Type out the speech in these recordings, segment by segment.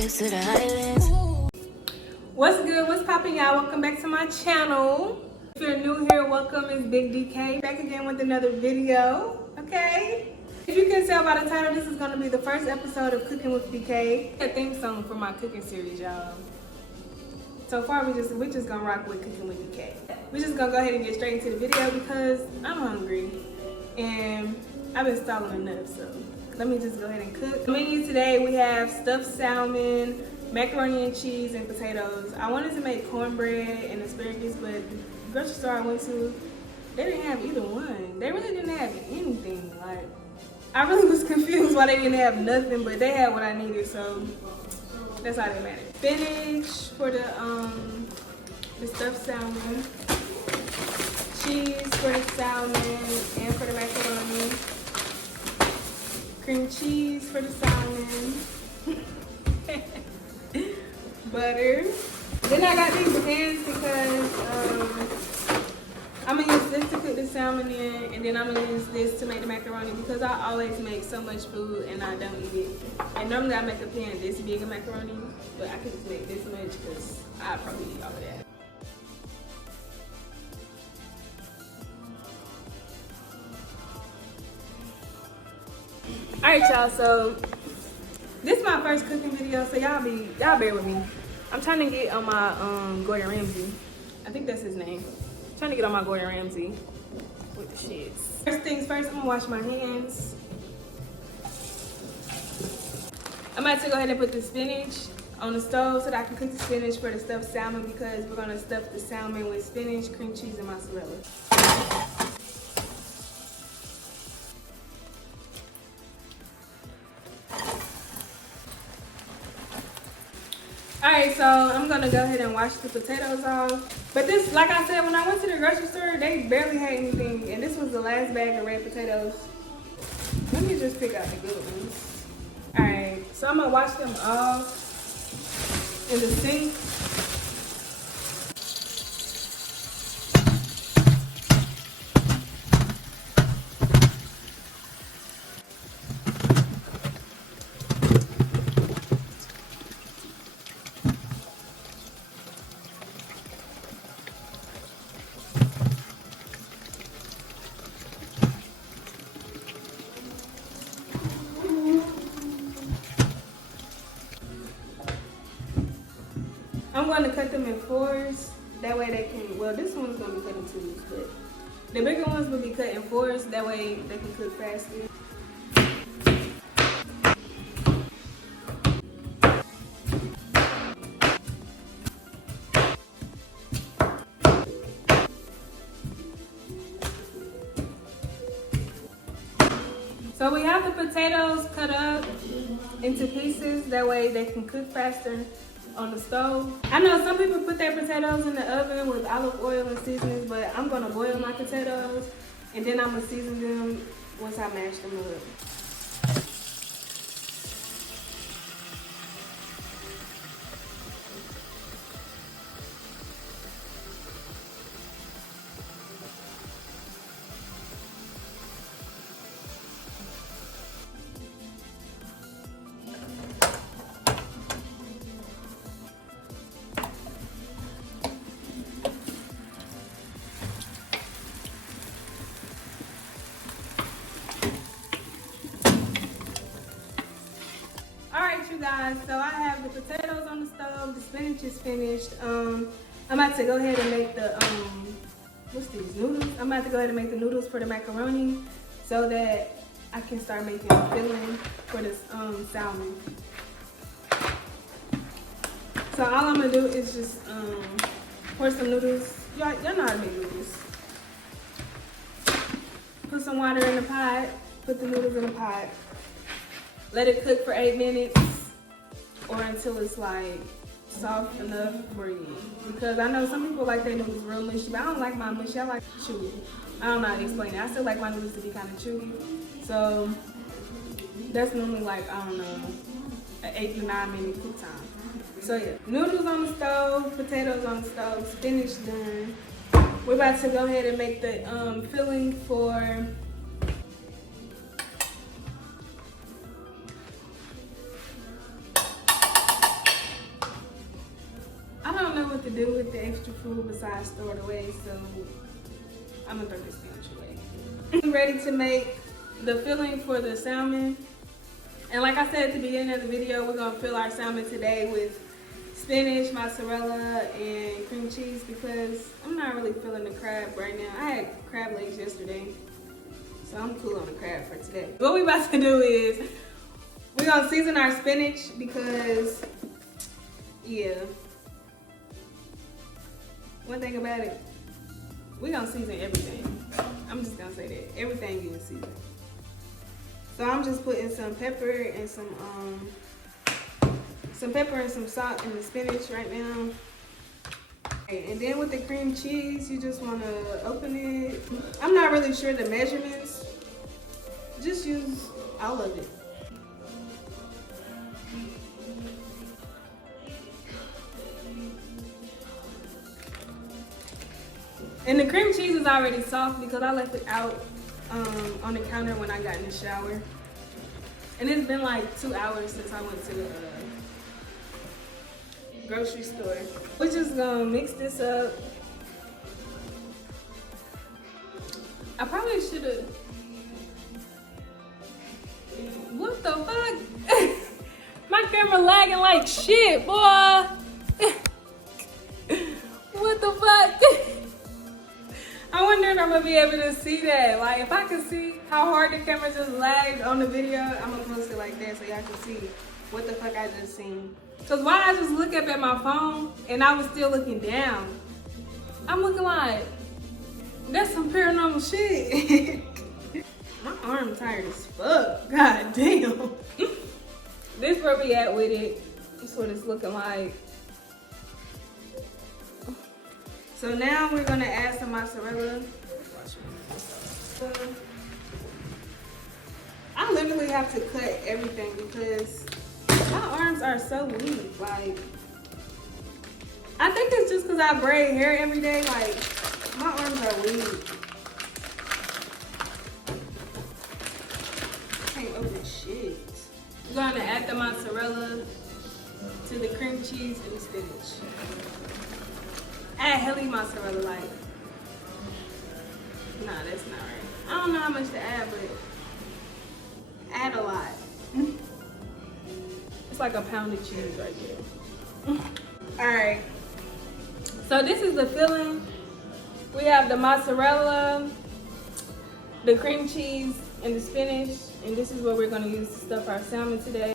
trips to the islands. What's good? What's poppin', y'all? Welcome back to my channel. If you're new here, welcome. It's Big DK back again with another video. Okay. If you can tell by the title, this is gonna be the first episode of Cooking with DK. A theme song for my cooking series, y'all. So far, we just gonna rock with Cooking with DK. We're just gonna go ahead and get straight into the video because I'm hungry and I've been stalling enough. So let me just go ahead and cook. The menu today, we have stuffed salmon, macaroni and cheese, and potatoes. I wanted to make cornbread and asparagus, but the grocery store I went to, they didn't have either one. They really didn't have anything. Like, I really was confused why they didn't have nothing, but they had what I needed, so that's all that mattered. Spinach for the stuffed salmon, cheese for the salmon and for the macaroni, cream cheese for the salmon, butter. Then I got these pans because I'm gonna use this to cook the salmon in, and then I'm gonna use this to make the macaroni because I always make so much food and I don't eat it. And normally I make a pan this big of macaroni, but I could just make this much because I probably eat all of that. Alright, y'all, so this is my first cooking video, so y'all bear with me. I'm trying to get on my Gordon Ramsay. I think that's his name. I'm trying to get on my Gordon Ramsay with the shits. First things first, I'm gonna wash my hands. I'm about to go ahead and put the spinach on the stove so that I can cook the spinach for the stuffed salmon because we're gonna stuff the salmon with spinach, cream cheese, and mozzarella. Alright, so I'm gonna go ahead and wash the potatoes off. But this, like I said, when I went to the grocery store, they barely had anything. And this was the last bag of red potatoes. Let me just pick out the good ones. Alright, so I'm gonna wash them off in the sink. I'm going to cut them in fours. That way they can, well, this one's going to be cut in twos, but the bigger ones will be cut in fours. That way they can cook faster. So we have the potatoes cut up into pieces. That way they can cook faster on the stove. I know some people put their potatoes in the oven with olive oil and seasonings, but I'm gonna boil my potatoes and then I'm gonna season them once I mash them up. You guys, so I have the potatoes on the stove, the spinach is finished. I'm about to go ahead and make the what's these, noodles? I'm about to go ahead and make the noodles for the macaroni so that I can start making the filling for this salmon. So all I'm gonna do is just pour some noodles. Y'all know how to make noodles. Put some water in the pot, put the noodles in the pot. Let it cook for 8 minutes or until it's like soft enough for you. Because I know some people like their noodles real mushy, but I don't like my mushy, I like chewy. I don't know how to explain it. I still like my noodles to be kind of chewy. So that's normally like, I don't know, an 8 to 9 minute cook time. So yeah, noodles on the stove, potatoes on the stove, spinach done. We're about to go ahead and make the filling for what to do with the extra food besides throw it away, so I'm gonna throw this spinach away. I'm ready to make the filling for the salmon. And like I said at the beginning of the video, we're gonna fill our salmon today with spinach, mozzarella, and cream cheese because I'm not really feeling the crab right now. I had crab legs yesterday, so I'm cool on the crab for today. What we about to do is we're gonna season our spinach because, yeah, one thing about it, we're gonna season everything. I'm just gonna say that. Everything is seasoned. So I'm just putting some pepper and some pepper and some salt in the spinach right now. Okay, and then with the cream cheese, you just wanna open it. I'm not really sure the measurements. Just use all of it. And the cream cheese is already soft because I left it out on the counter when I got in the shower. And it's been like 2 hours since I went to the grocery store. We're just gonna mix this up. I probably should have. What the fuck? My camera lagging like shit, boy. What the fuck? I wonder if I'm gonna be able to see that. Like, if I can see how hard the camera just lagged on the video, I'm gonna post it like that so y'all can see what the fuck I just seen. Cause why I just look up at my phone and I was still looking down. I'm looking like, that's some paranormal shit. My arm tired as fuck. God damn. This where we at with it. This is what it's looking like. So now we're gonna add some mozzarella. I literally have to cut everything because my arms are so weak. Like, I think it's just because I braid hair every day. Like, my arms are weak. Can't open shit. We're gonna add the mozzarella to the cream cheese and the spinach. Add heavy mozzarella, like. Nah, that's not right. I don't know how much to add, but add a lot. It's like a pound of cheese right there. Alright. So this is the filling. We have the mozzarella, the cream cheese, and the spinach. And this is what we're going to use to stuff our salmon today.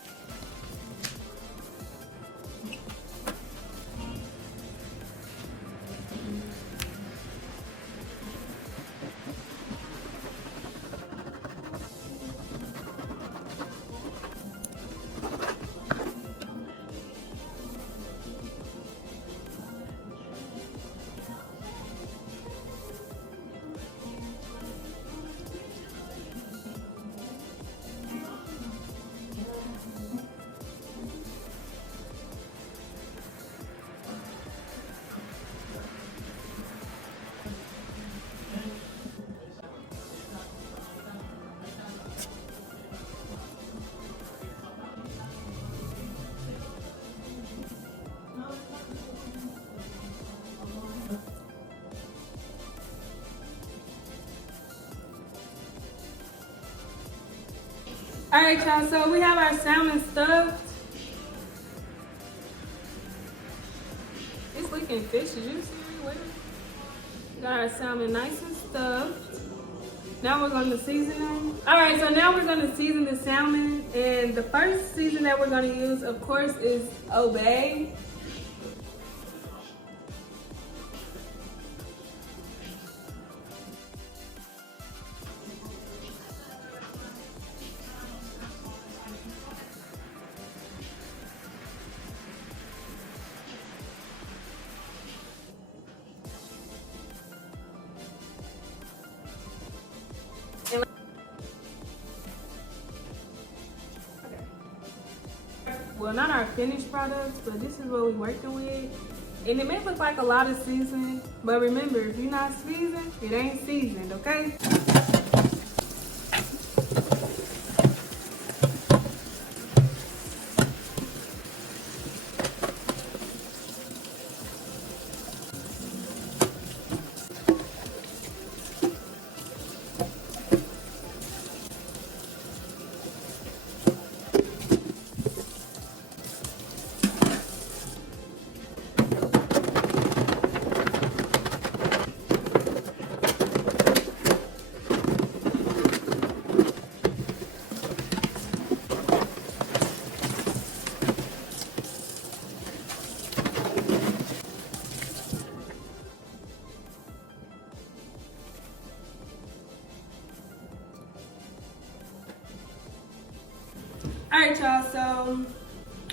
All right, y'all, so we have our salmon stuffed. It's looking fishy, you see? Wait. Got our salmon nice and stuffed. Now we're going to season them. All right, so now we're going to season the salmon. And the first season that we're going to use, of course, is Obey. Well, not our finished products, but this is what we're working with. And it may look like a lot of seasoning, but remember, if you're not seasoned, it ain't seasoned, okay?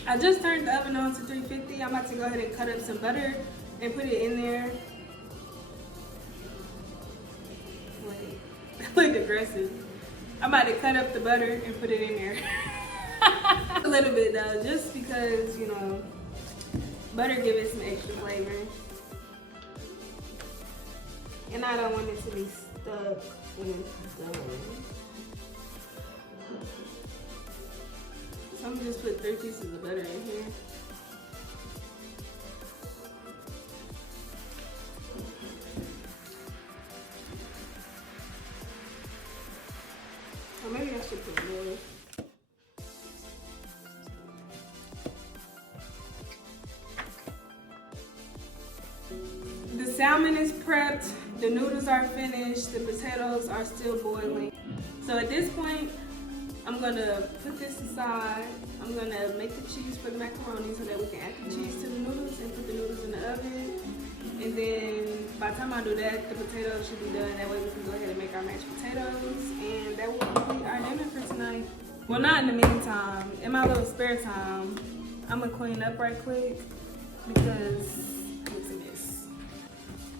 I just turned the oven on to 350. I'm about to go ahead and cut up some butter and put it in there. Wait, that looked aggressive. I'm about to cut up the butter and put it in there. A little bit though, just because, you know, butter gives it some extra flavor. And I don't want it to be stuck in the stove. So I'm gonna just put 3 pieces of butter in here. Or maybe I should put more. The salmon is prepped, the noodles are finished, the potatoes are still boiling. So at this point, I'm gonna put this aside. I'm gonna make the cheese for the macaroni so that we can add the cheese to the noodles and put the noodles in the oven. And then by the time I do that, the potatoes should be done. That way we can go ahead and make our mashed potatoes. And that will complete our dinner for tonight. Well, not in the meantime. In my little spare time, I'm gonna clean up right quick because it's a mess.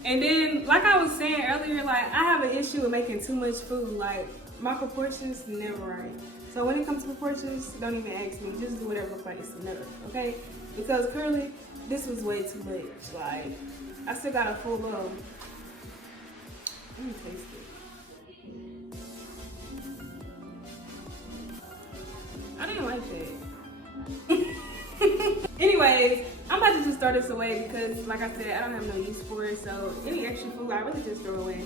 And then, like I was saying earlier, like I have an issue with making too much food. Like my proportions never right. So when it comes to proportions, don't even ask me. Just do whatever place enough, okay? Because currently, this was way too much. Like, I still got a full bowl. Let me taste it. I didn't like that. Anyways, I'm about to just throw this away because, like I said, I don't have no use for it. So any extra food, I really just throw away.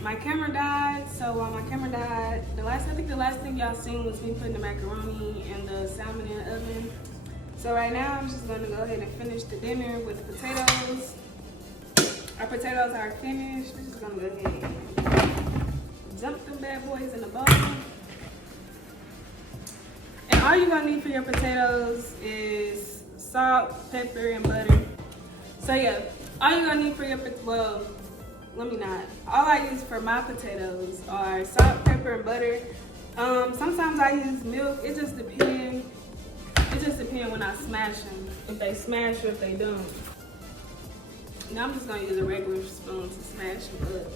My camera died, so while my camera died, I think the last thing y'all seen was me putting the macaroni and the salmon in the oven. So right now, I'm just gonna go ahead and finish the dinner with the potatoes. Our potatoes are finished. We're just gonna go ahead and dump them bad boys in the bowl. And all you're gonna need for your potatoes is salt, pepper, and butter. So yeah, all you're gonna need for your, well, let me not. All I use for my potatoes are salt, pepper, and butter. Sometimes I use milk. It just depends. It just depends when I smash them. If they smash or if they don't. Now I'm just gonna use a regular spoon to smash them up.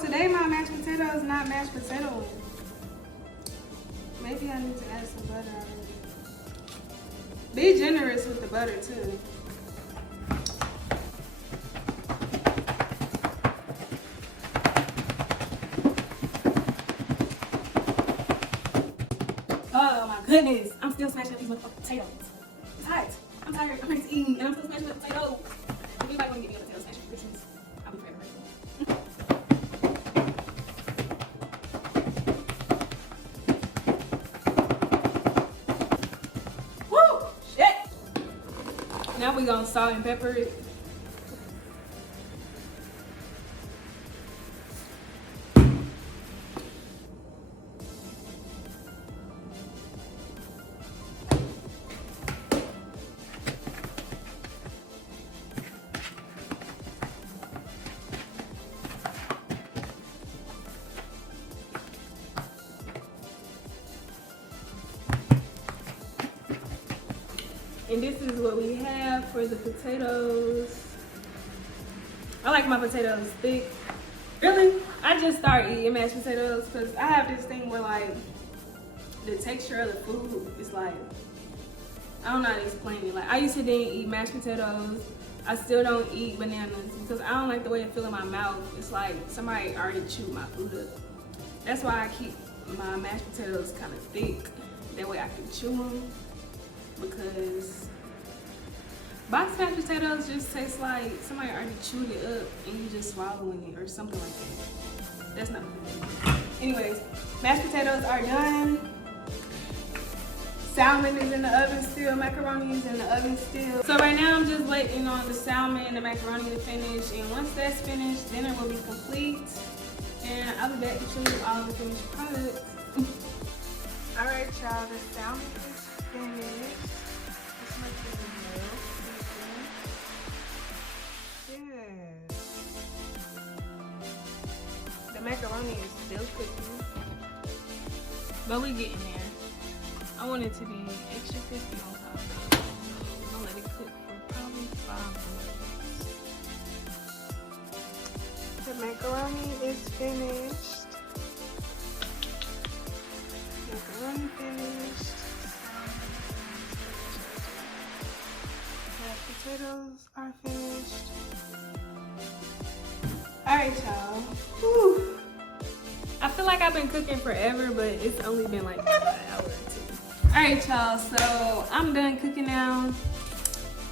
Today my mashed potato is not mashed potato. Maybe I need to add some butter already. Be generous with the butter too. Oh my goodness, I'm still smashing these motherfucking potatoes. It's hot. I'm tired. I'm ready to eat, and I'm still smashing the potatoes. If anybody want to give me a potato smash for Christmas, I'll be forever grateful. Woo! Shit! Now we're gonna salt and pepper it. And this is what we have for the potatoes. I like my potatoes thick. Really, I just started eating mashed potatoes because I have this thing where like the texture of the food is like, I don't know how to explain it. Like I used to didn't eat mashed potatoes. I still don't eat bananas because I don't like the way it feels in my mouth. It's like somebody already chewed my food up. That's why I keep my mashed potatoes kind of thick. That way I can chew them. Because box mashed potatoes just taste like somebody already chewed it up and you just swallowing it or something like that. That's not good. Anyways, mashed potatoes are done. Salmon is in the oven still. Macaroni is in the oven still. So right now I'm just waiting on the salmon and the macaroni to finish. And once that's finished, dinner will be complete. And I'll be back to show you all the finished products. Alright y'all, the salmon is finished. This much is yes. The macaroni is still cooking, but we getting there. I want it to be extra crispy on top though, so I'll let it cook for probably 5 minutes. The macaroni is finished. Macaroni finished. The potatoes are finished. Alright y'all. Whew. I feel like I've been cooking forever, but it's only been like an hour or 2. Alright y'all, so I'm done cooking now.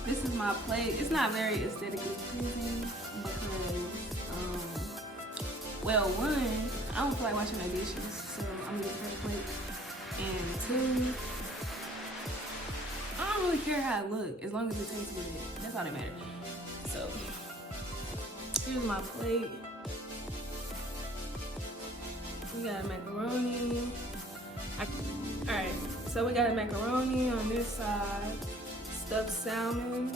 This is my plate. It's not very aesthetically pleasing because, well, one, I don't feel like washing my dishes, so I'm gonna use a plate. And 2, I don't really care how it looks as long as it tastes good. That's all that matters. So here's my plate. We got macaroni. Alright, so we got a macaroni on this side, stuffed salmon.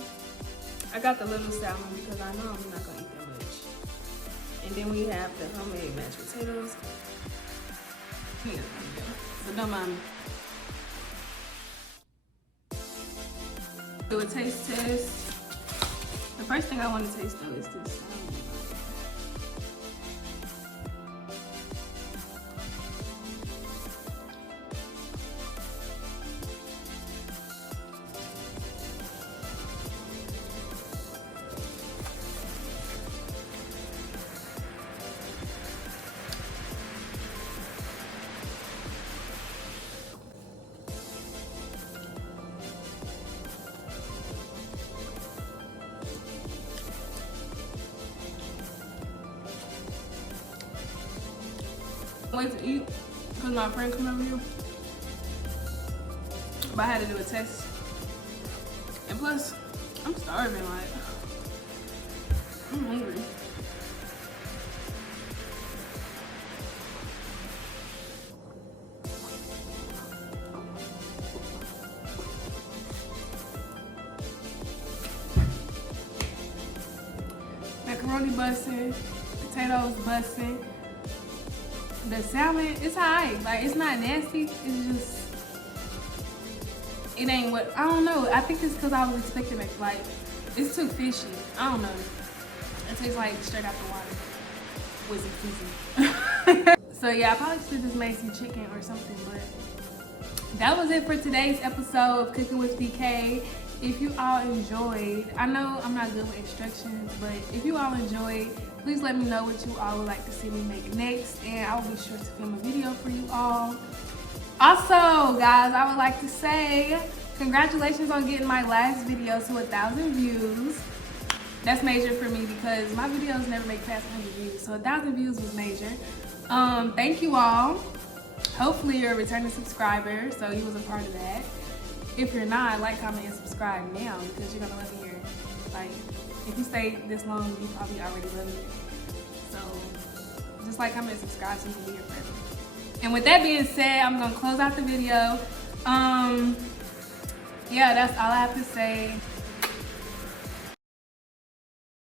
I got the little salmon because I know I'm not gonna eat that much. And then we have the homemade mashed potatoes. Here, so don't mind me. Do a taste test. The first thing I want to taste though is this salmon. Wait to eat because my friend come over here, but I had to do a test, and plus I'm starving. Like I'm hungry. Macaroni busting, potatoes busting. The salmon, it's alright. Like, it's not nasty. It's just, it ain't what, I don't know. I think it's because I was expecting it. Like, it's too fishy. I don't know. It tastes like straight out the water with some seasoning. So, yeah, I probably should have just made some chicken or something. But that was it for today's episode of Cooking with BK. If you all enjoyed, I know I'm not good with instructions, but if you all enjoyed, please let me know what you all would like to see me make next, and I will be sure to film a video for you all. Also, guys, I would like to say Congratulations on getting my last video to 1,000 views. That's major for me because my videos never make past 100 views. So 1,000 views was major. Thank you all. Hopefully you're a returning subscriber, so you was a part of that. If you're not, like, comment, and subscribe now because you're gonna love me here. Like, if you stay this long, you probably already love me. So just like, comment, and subscribe so you can be here forever. And with that being said, I'm gonna close out the video. Yeah, that's all I have to say.